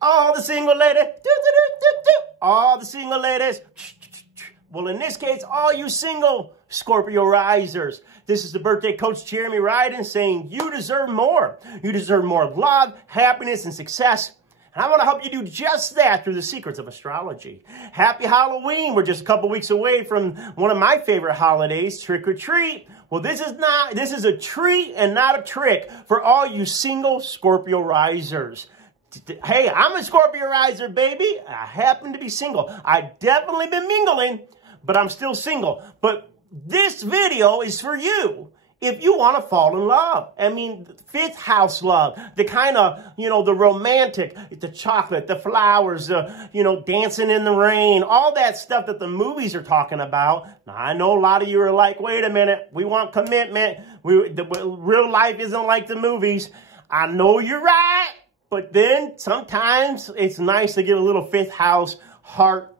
All the single ladies, all the single ladies. Well, in this case, all you single Scorpio risers, this is the Birthday Coach Jeremy Riden saying you deserve more. You deserve more love, happiness, and success. And I want to help you do just that through the secrets of astrology. Happy Halloween. We're just a couple weeks away from one of my favorite holidays, trick or treat. Well, this is a treat and not a trick for all you single Scorpio risers. Hey, I'm a Scorpio riser, baby. I happen to be single. I've definitely been mingling, but I'm still single. But this video is for you if you want to fall in love. I mean, fifth house love, the kind of, the romantic, the chocolate, the flowers, dancing in the rain, all that stuff that the movies are talking about. Now, I know a lot of you are like, wait a minute, we want commitment. Real life isn't like the movies. I know you're right. But then sometimes it's nice to get a little fifth house, heart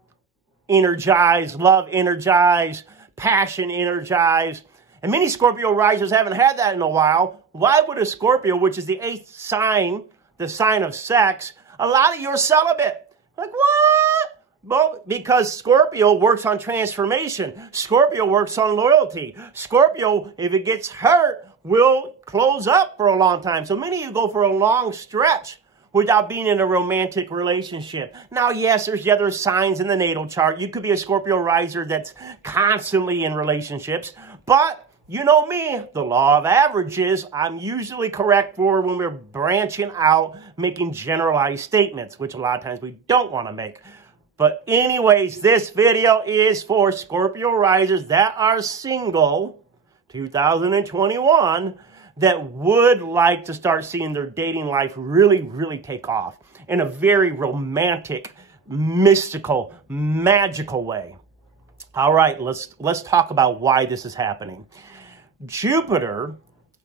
energized, love energized, passion energized. And many Scorpio risers haven't had that in a while. Why would a Scorpio, which is the 8th sign, the sign of sex, a lot of you are celibate? Like, what? Well, because Scorpio works on transformation. Scorpio works on loyalty. Scorpio, if it gets hurt, will close up for a long time. So many of you go for a long stretch without being in a romantic relationship. Now, yes, there's the other signs in the natal chart. You could be a Scorpio riser that's constantly in relationships. But you know me, the law of averages, I'm usually correct for when we're branching out, making generalized statements, which a lot of times we don't want to make. But anyways, this video is for Scorpio risers that are single, 2021, that would like to start seeing their dating life really, really take off in a very romantic, mystical, magical way. All right, let's talk about why this is happening. Jupiter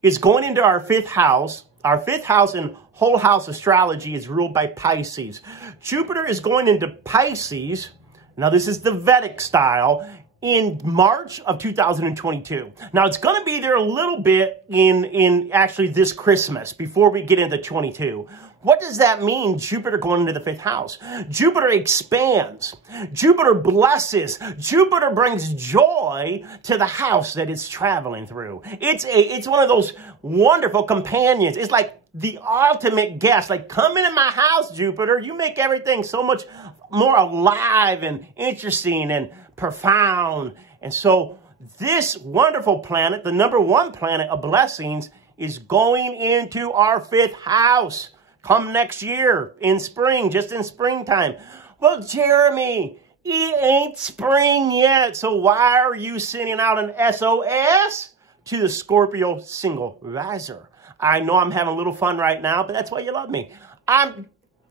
is going into our 5th house. Our 5th house in whole house astrology is ruled by Pisces. Jupiter is going into Pisces. Now, this is the Vedic style, in March of 2022. Now, it's going to be there a little bit in actually this Christmas before we get into 22. What does that mean, Jupiter going into the 5th house? Jupiter expands. Jupiter blesses. Jupiter brings joy to the house that it's traveling through. It's one of those wonderful companions. It's like the ultimate guest. Like, come into my house, Jupiter. You make everything so much more alive and interesting and profound. And so this wonderful planet, the #1 planet of blessings, is going into our 5th house come next year in spring, just in springtime. Well, Jeremy, it ain't spring yet. So why are you sending out an SOS to the Scorpio single riser? I know I'm having a little fun right now, but that's why you love me. I'm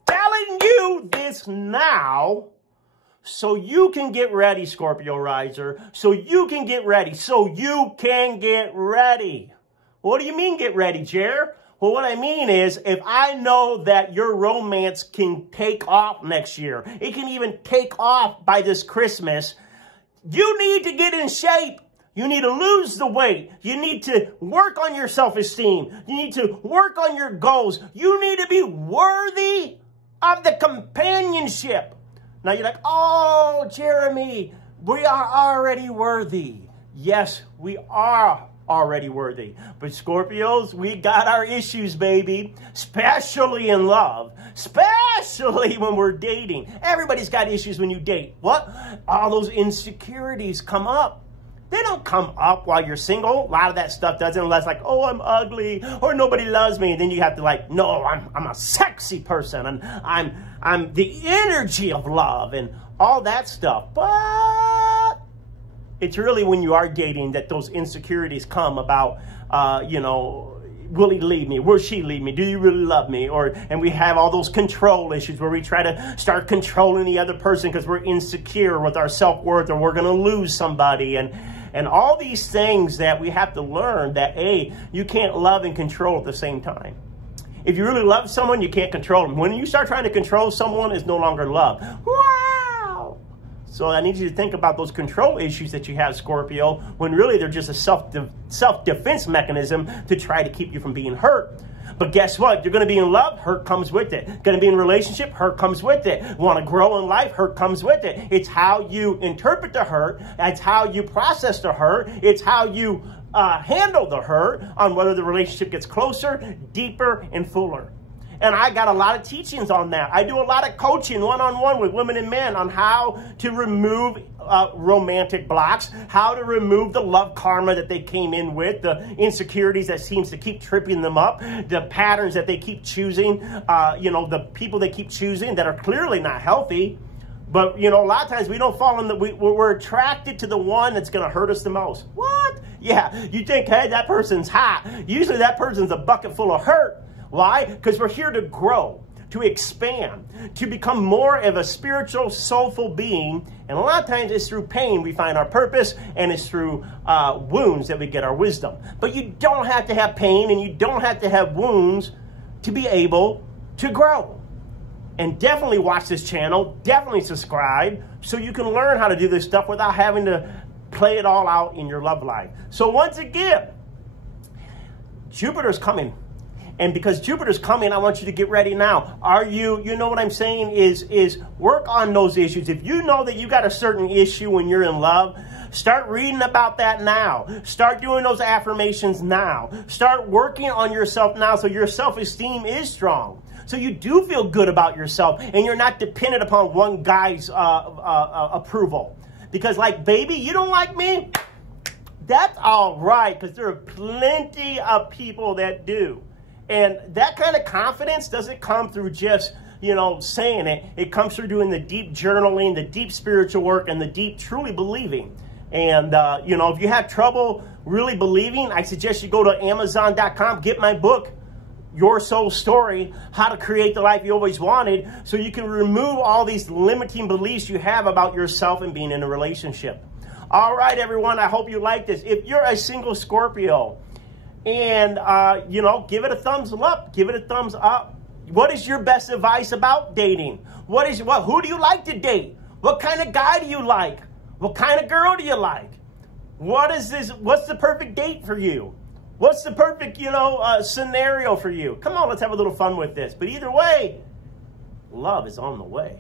telling you this now so you can get ready, Scorpio riser. So you can get ready. So you can get ready. What do you mean get ready, Jer? Well, what I mean is, if I know that your romance can take off next year, it can even take off by this Christmas, you need to get in shape. You need to lose the weight. You need to work on your self-esteem. You need to work on your goals. You need to be worthy of the companionship. Now you're like, oh, Jeremy, we are already worthy. Yes, we are already worthy. But Scorpios, we got our issues, baby. Especially in love. Especially when we're dating. Everybody's got issues when you date. What? All those insecurities come up. They don't come up while you're single. A lot of that stuff doesn't, unless like, oh, I'm ugly, or nobody loves me. And then you have to like, no, I'm a sexy person, and I'm the energy of love, and all that stuff. But it's really when you are dating that those insecurities come about, will he leave me? Will she leave me? Do you really love me? And we have all those control issues where we try to start controlling the other person because we're insecure with our self-worth, or we're going to lose somebody. And all these things that we have to learn that, A, you can't love and control at the same time. If you really love someone, you can't control them. When you start trying to control someone, it's no longer love. Wow! So I need you to think about those control issues that you have, Scorpio, when really they're just a self-defense mechanism to try to keep you from being hurt. But guess what? You're going to be in love, hurt comes with it. Going to be in a relationship, hurt comes with it. Want to grow in life, hurt comes with it. It's how you interpret the hurt. It's how you process the hurt. It's how you handle the hurt on whether the relationship gets closer, deeper, and fuller. And I got a lot of teachings on that. I do a lot of coaching one-on-one with women and men on how to remove romantic blocks, how to remove the love karma that they came in with, the insecurities that seems to keep tripping them up, the patterns that they keep choosing, the people they keep choosing that are clearly not healthy. But, a lot of times we don't fall in we're attracted to the one that's going to hurt us the most. What? Yeah, you think, hey, that person's hot. Usually that person's a bucket full of hurt. Why? Because we're here to grow, to expand, to become more of a spiritual, soulful being. And a lot of times it's through pain we find our purpose, and it's through wounds that we get our wisdom. But you don't have to have pain and you don't have to have wounds to be able to grow. And definitely watch this channel, definitely subscribe, so you can learn how to do this stuff without having to play it all out in your love life. So once again, Jupiter's coming. And because Jupiter's coming, I want you to get ready now. You know what I'm saying is work on those issues. If you know that you got a certain issue when you're in love, start reading about that now. Start doing those affirmations now. Start working on yourself now so your self-esteem is strong. So you do feel good about yourself and you're not dependent upon one guy's approval. Because like, baby, you don't like me? That's all right, because there are plenty of people that do. And that kind of confidence doesn't come through just, saying it. It comes through doing the deep journaling, the deep spiritual work, and the deep truly believing. And, if you have trouble really believing, I suggest you go to Amazon.com, get my book, Your Soul Story, How to Create the Life You Always Wanted, so you can remove all these limiting beliefs you have about yourself and being in a relationship. All right, everyone, I hope you like this. If you're a single Scorpio, and, give it a thumbs up. Give it a thumbs up. What is your best advice about dating? Who do you like to date? What kind of guy do you like? What kind of girl do you like? What's the perfect date for you? What's the perfect, scenario for you? Come on, let's have a little fun with this. But either way, love is on the way.